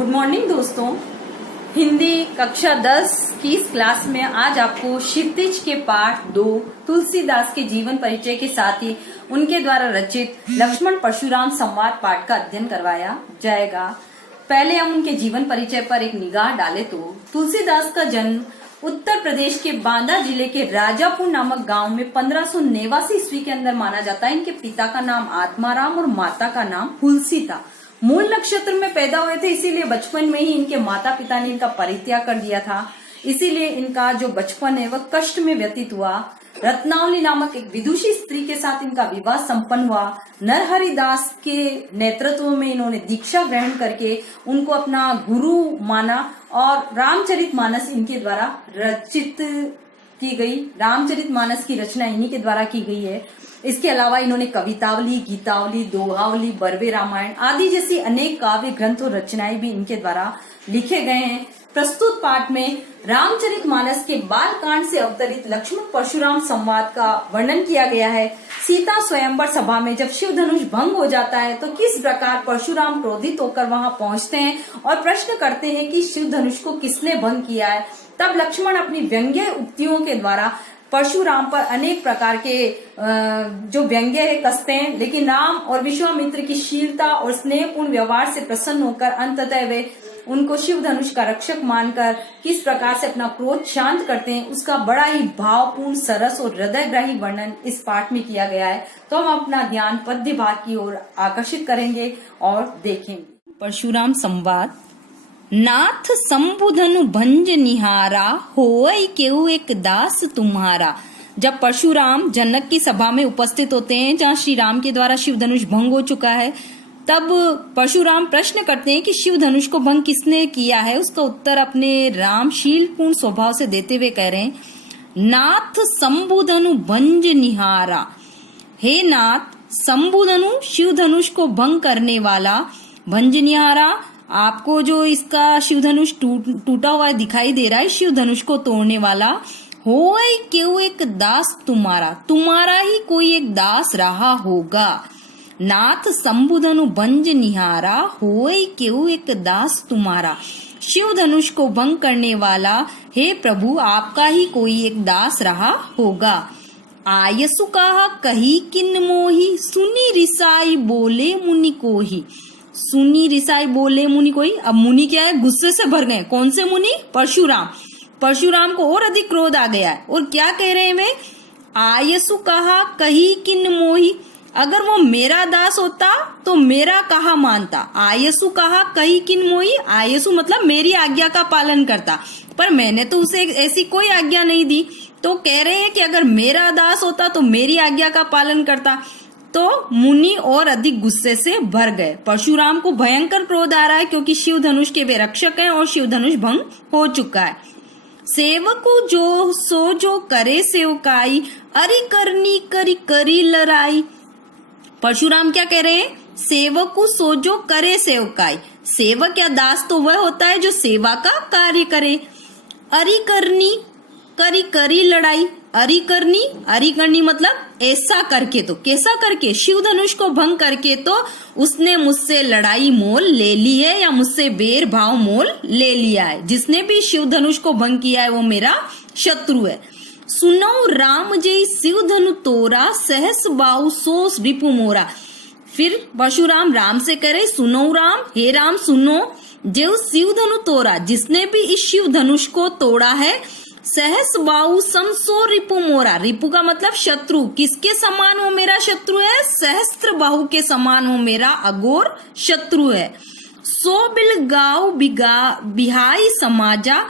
Good morning दोस्तों। हिंदी कक्षा 10 की इस क्लास में आज आपको क्षितिज के पाठ 2 तुलसीदास के जीवन परिचय के साथ ही उनके द्वारा रचित लक्ष्मण परशुराम संवाद पाठ का अध्ययन करवाया जाएगा। पहले हम उनके जीवन परिचय पर एक निगाह डालें तो तुलसीदास का जन्म उत्तर प्रदेश के बांदा जिले के राजापुर नामक गांव में 1589 ईस्वी के अंदर माना जाता है। इनके पिता का नाम आत्माराम और माता का नाम हुलसी था। मूल नक्षत्र में पैदा हुए थे, इसीलिए बचपन में ही इनके माता पिता ने इनका परित्याग कर दिया था। इसीलिए इनका जो बचपन है वह कष्ट में व्यतीत हुआ। रत्नावली नामक एक विदुषी स्त्री के साथ इनका विवाह संपन्न हुआ। नरहरि दास के नेतृत्व में इन्होंने दीक्षा ग्रहण करके उनको अपना गुरु माना और रामचरितमानस इनके द्वारा रचित की गई। रामचरितमानस की रचना इन्हीं के द्वारा की गई है। इसके अलावा इन्होंने कवितावली, गीतावली, दोहावली, बरवे रामायण आदि जैसी अनेक काव्य ग्रंथ और रचनाएं भी इनके द्वारा लिखे गए हैं। प्रस्तुत पाठ में रामचरितमानस के बाल कांड से अवतरित लक्ष्मण परशुराम संवाद का वर्णन किया गया है। सीता स्वयंवर सभा में जब शिव धनुष भंग हो जाता है तो किस प्रकार परशुराम क्रोधित होकर वहां पहुंचते हैं और प्रश्न करते हैं कि शिव धनुष को किसने भंग किया है। तब लक्ष्मण अपनी व्यंग्य उक्तियों के द्वारा परशुराम पर अनेक प्रकार के जो व्यंग्य है कसते हैं, लेकिन राम और विश्वामित्र की शीलता और स्नेहपूर्ण व्यवहार से प्रसन्न होकर अंततः वे उनको शिव धनुष का रक्षक मानकर किस प्रकार से अपना क्रोध शांत करते हैं, उसका बड़ा ही भावपूर्ण, सरस और हृदयग्राही वर्णन इस पाठ में किया गया है। तो हम अपना ध्यान पद्य भाग की ओर आकर्षित करेंगे और देखेंगे। परशुराम संवाद। नाथ संबुधनु भंज निहारा, होई केहू एक दास तुम्हारा। जब परशुराम जनक की सभा में उपस्थित होते हैं जहाँ श्री राम के द्वारा शिव धनुष भंग हो चुका है, तब परशुराम प्रश्न करते हैं कि शिव धनुष को भंग किसने किया है। उसका उत्तर अपने रामशील पूर्ण स्वभाव से देते हुए कह रहे हैं, नाथ संबुधनु भंज निहारा। हे नाथ, संबुधनु शिव धनुष को भंग करने वाला, भंज निहारा आपको जो इसका शिव धनुष टूटा हुआ दिखाई दे रहा है, शिव धनुष को तोड़ने वाला। होय क्यों एक दास तुम्हारा, तुम्हारा ही कोई एक दास रहा होगा। नाथ संबुधनु भंज निहारा, होय क्यों एक दास तुम्हारा। शिव धनुष को भंग करने वाला हे प्रभु आपका ही कोई एक दास रहा होगा। आयसु कहा कही किन मोही, सुनी रिसाई बोले मुनि कोही। सुनी रिसाई बोले मुनि कोई। अब मुनि क्या है, गुस्से से भर गए। कौन से मुनि? परशुराम। परशुराम को और अधिक क्रोध आ गया है और क्या कह रहे हैं वे? आयसु कहा कही किन मोही। अगर वो मेरा दास होता तो मेरा कहा मानता। आयसु कहा कही किन मोही, आयसु मतलब मेरी आज्ञा का पालन करता, पर मैंने तो उसे ऐसी कोई आज्ञा नहीं दी। तो कह रहे हैं कि अगर मेरा दास होता तो मेरी आज्ञा का पालन करता। तो मुनि और अधिक गुस्से से भर गए। परशुराम को भयंकर क्रोध आ रहा है क्योंकि शिव धनुष के वे रक्षक हैं और शिव धनुष भंग हो चुका है। सेवको जो सो जो करे सेवकाई, अरि करनी करी करी लड़ाई। परशुराम क्या कह रहे हैं? सेवको सो जो करे सेवकाई। सेवक या दास तो वह होता है जो सेवा का कार्य करे। अरि करनी करी करी लड़ाई। अरि करनी मतलब ऐसा करके, तो कैसा करके? शिव धनुष को भंग करके तो उसने मुझसे लड़ाई मोल ले ली है या मुझसे बैर भाव मोल ले लिया है। जिसने भी शिव धनुष को भंग किया है वो मेरा शत्रु है। सुनो राम जय शिव धनु तोरा, सहस बाहु सोस रिपु मोरा। फिर परशुराम राम से करे, सुनो राम, हे राम सुनो, जो शिव धनु तोरा, जिसने भी इस शिव धनुष को तोड़ा है, सहस बाहु समसो रिपु मोरा। रिपु का मतलब शत्रु। किसके समान वो मेरा शत्रु है? सहस्त्र बाहु के समान वो मेरा अघोर शत्रु है। सो बिलगाऊ बिहाई समाजा।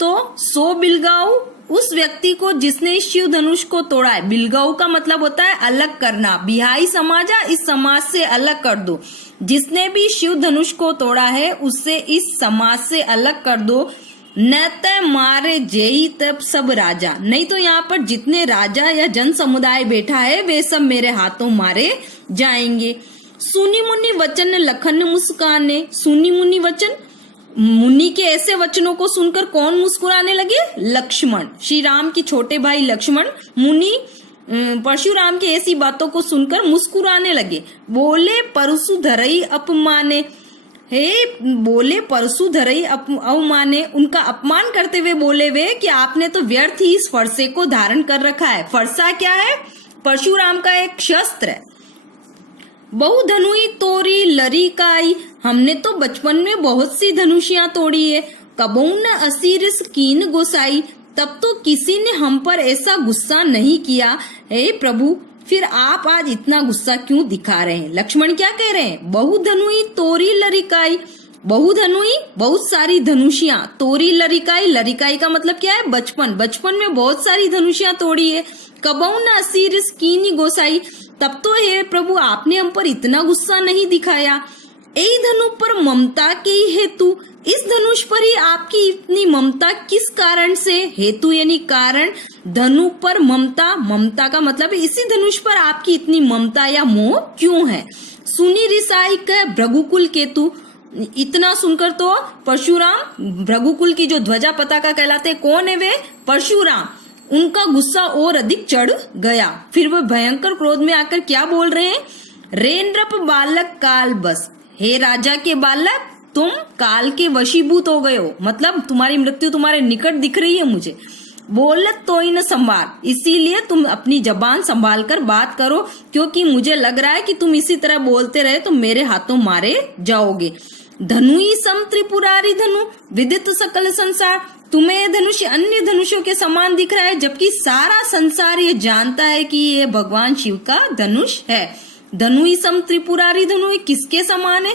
तो सो बिलगाऊ उस व्यक्ति को जिसने शिव धनुष को तोड़ा है। बिलगाऊ का मतलब होता है अलग करना। बिहाई समाजा, इस समाज से अलग कर दो। जिसने भी शिव धनुष को तोड़ा है उससे इस समाज से अलग कर दो। न तय मारे जेई तब सब राजा। नहीं तो यहाँ पर जितने राजा या जन समुदाय बैठा है वे सब मेरे हाथों मारे जाएंगे। सुनी मुनि वचन लखन मुस्काने। सुनी मुनि वचन, मुनि के ऐसे वचनों को सुनकर कौन मुस्कुराने लगे? लक्ष्मण। श्री राम के छोटे भाई लक्ष्मण मुनि परशुराम की ऐसी बातों को सुनकर मुस्कुराने लगे। बोले परशु धरई अपमाने। हे बोले परशु धरई अवमाने, उनका अपमान करते हुए बोले वे कि आपने तो व्यर्थ ही इस फरसे को धारण कर रखा है। फरसा क्या है? परशुराम का एक शस्त्र है। बहु धनुई तोरी लरी काई, हमने तो बचपन में बहुत सी धनुषियां तोड़ी है। कबहू न असीरिस कीन गोसाई, तब तो किसी ने हम पर ऐसा गुस्सा नहीं किया। हे प्रभु, फिर आप आज इतना गुस्सा क्यों दिखा रहे हैं? लक्ष्मण क्या कह रहे हैं? बहु धनुई तोरी लरिकाई, बहु धनुई बहुत सारी धनुषियां, तोरी लरिकाई, लरिकाई का मतलब क्या है? बचपन, बचपन में बहुत सारी धनुषियां तोड़ी है। कबहू न असीरिस कीनी गोसाई, तब तो हे प्रभु आपने हम पर इतना गुस्सा नहीं दिखाया। यही धनु पर ममता के ही हेतु, इस धनुष पर ही आपकी इतनी ममता किस कारण से? हेतु यानी कारण, धनु पर ममता, ममता का मतलब इसी धनुष पर आपकी इतनी ममता या मोह क्यों है? सुनी रिसाई कह भृगुकुल केतु, इतना सुनकर तो परशुराम, भृगुकुल की जो ध्वजा पताका कहलाते हैं, कौन है वे? परशुराम। उनका गुस्सा और अधिक चढ़ गया। फिर वह भयंकर क्रोध में आकर क्या बोल रहे हैं? रे नृप बालक काल बस, हे राजा के बालक, तुम काल के वशीभूत हो गए हो, मतलब तुम्हारी मृत्यु तुम्हारे निकट दिख रही है मुझे। बोलत तो ही न संभाल, इसीलिए तुम अपनी जबान संभाल कर बात करो, क्योंकि मुझे लग रहा है कि तुम इसी तरह बोलते रहे तो मेरे हाथों मारे जाओगे। धनुई सम त्रिपुरारी धनु विदित सकल संसार, तुम्हें ये धनुष अन्य धनुषों के समान दिख रहा है, जबकि सारा संसार ये जानता है कि ये भगवान शिव का धनुष है। धनुई सम त्रिपुरारी धनु, ये किसके समान है?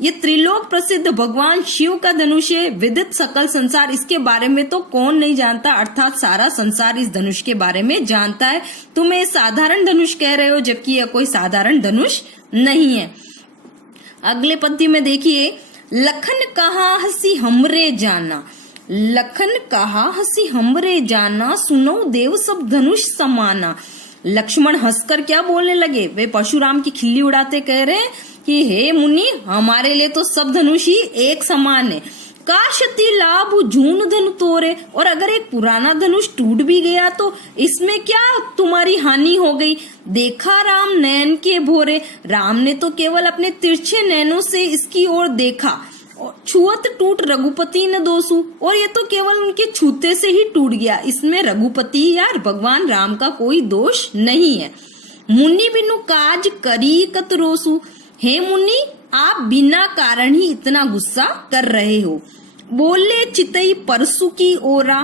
ये त्रिलोक प्रसिद्ध भगवान शिव का धनुष है। विदित सकल संसार, इसके बारे में तो कौन नहीं जानता, अर्थात सारा संसार इस धनुष के बारे में जानता है। तुम ये साधारण धनुष कह रहे हो, जबकि यह कोई साधारण धनुष नहीं है। अगले पद्य में देखिए, लखन कहा हंसी हमरे जाना, लखन कहा हंसी हमरे जाना, सुनो देव सब धनुष समाना। लक्ष्मण हंसकर क्या बोलने लगे? वे परशुराम की खिल्ली उड़ाते कह रहे हैं कि हे मुनि, हमारे लिए तो सब धनुष ही एक समान है। काशति लाभ जून धनु तोरे, और अगर एक पुराना धनुष टूट भी गया तो इसमें क्या तुम्हारी हानि हो गई? देखा राम नयन के भोरे, राम ने तो केवल अपने तिरछे नैनों से इसकी ओर देखा। छुअत टूट रघुपति न दोषु, और ये तो केवल उनके छूते से ही टूट गया, इसमें रघुपति या भगवान राम का कोई दोष नहीं है। मुनि बिनु काज करी कत रोसु, हे मुनि, आप बिना कारण ही इतना गुस्सा कर रहे हो। बोले चितई परसु की ओरा,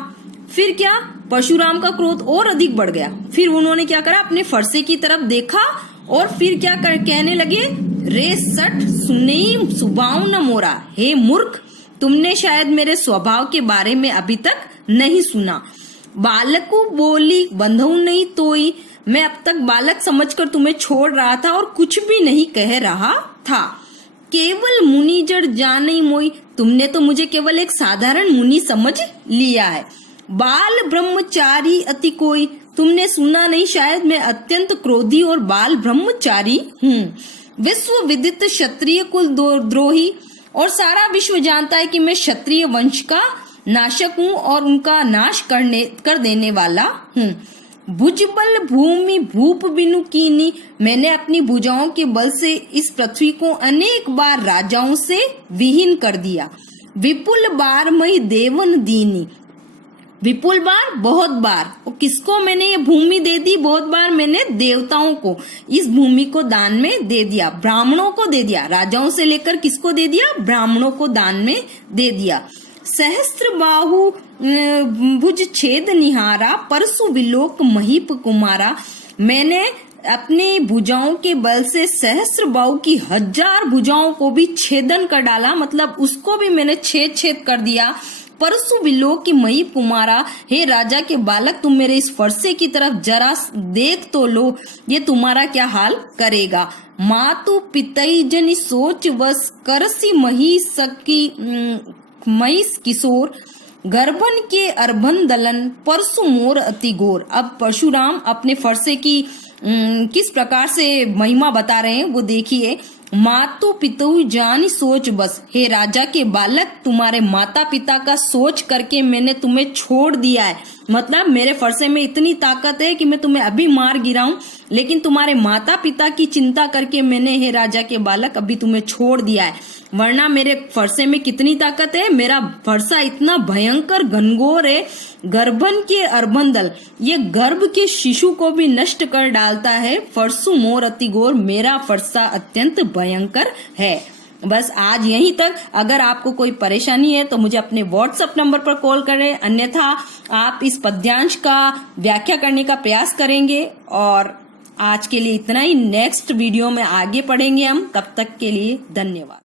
फिर क्या? परशुराम का क्रोध और अधिक बढ़ गया। फिर उन्होंने क्या करा? अपने फरसे की तरफ देखा और फिर क्या कहने लगे? रे सठ सुने सुबाव न मोरा, हे मूर्ख, तुमने शायद मेरे स्वभाव के बारे में अभी तक नहीं सुना। बालकू बोली बंधु नहीं तोई, मैं अब तक बालक समझकर तुम्हें छोड़ रहा था और कुछ भी नहीं कह रहा था। केवल मुनि जड़ जाने मोई, तुमने तो मुझे केवल एक साधारण मुनि समझ लिया है। बाल ब्रह्मचारी अति कोई, तुमने सुना नहीं शायद मैं अत्यंत क्रोधी और बाल ब्रह्मचारी हूँ। विश्व विदित क्षत्रिय कुल द्रोही, और सारा विश्व जानता है कि मैं क्षत्रिय वंश का नाशक हूँ और उनका नाश कर देने वाला हूँ। भुजबल भूमि भूप बिनु कीनी, मैंने अपनी भुजाओं के बल से इस पृथ्वी को अनेक बार राजाओं से विहीन कर दिया। विपुल बार मई देवन दीनी, विपुल बार बहुत बार, और किसको मैंने ये भूमि दे दी? बहुत बार मैंने देवताओं को इस भूमि को दान में दे दिया, ब्राह्मणों को दे दिया। राजाओं से लेकर किसको दे दिया? ब्राह्मणों को दान में दे दिया। सहस्त्र बाहु भुज छेद निहारा, परसु विलोक महीप कुमारा, मैंने अपने भुजाओं के बल से सहस्त्र बाहु की 1000 भुजाओं को भी छेदन कर डाला, मतलब उसको भी मैंने छेद कर दिया। परसु विलोक की मही कुमारा, हे राजा के बालक, तुम मेरे इस फरसे की तरफ जरा देख तो लो, ये तुम्हारा क्या हाल करेगा। मातु पितई जनि सोच बस, करसी मही सकी महिष किशोर, गर्भन के अर्भन दलन, परसु मोर अति घोर। अब परशुराम अपने फरसे की किस प्रकार से महिमा बता रहे हैं वो देखिए। मातु पितु जानी सोच बस, हे राजा के बालक, तुम्हारे माता पिता का सोच करके मैंने तुम्हें छोड़ दिया है, मतलब मेरे फरसे में इतनी ताकत है कि मैं तुम्हें अभी मार गिराऊं। लेकिन तुम्हारे माता पिता की चिंता करके मैंने, हे राजा के बालक, अभी तुम्हें छोड़ दिया है, वरना मेरे फरसे में कितनी ताकत है। मेरा फरसा इतना भयंकर घनघोर है, गर्भन के अर्बंदल, ये गर्भ के शिशु को भी नष्ट कर डालता है। फरसु मोर अति घोर, मेरा फरसा अत्यंत भयंकर है। बस आज यहीं तक। अगर आपको कोई परेशानी है तो मुझे अपने व्हाट्सएप नंबर पर कॉल करें, अन्यथा आप इस पद्यांश का व्याख्या करने का प्रयास करेंगे। और आज के लिए इतना ही। नेक्स्ट वीडियो में आगे पढ़ेंगे हम। तब तक के लिए धन्यवाद।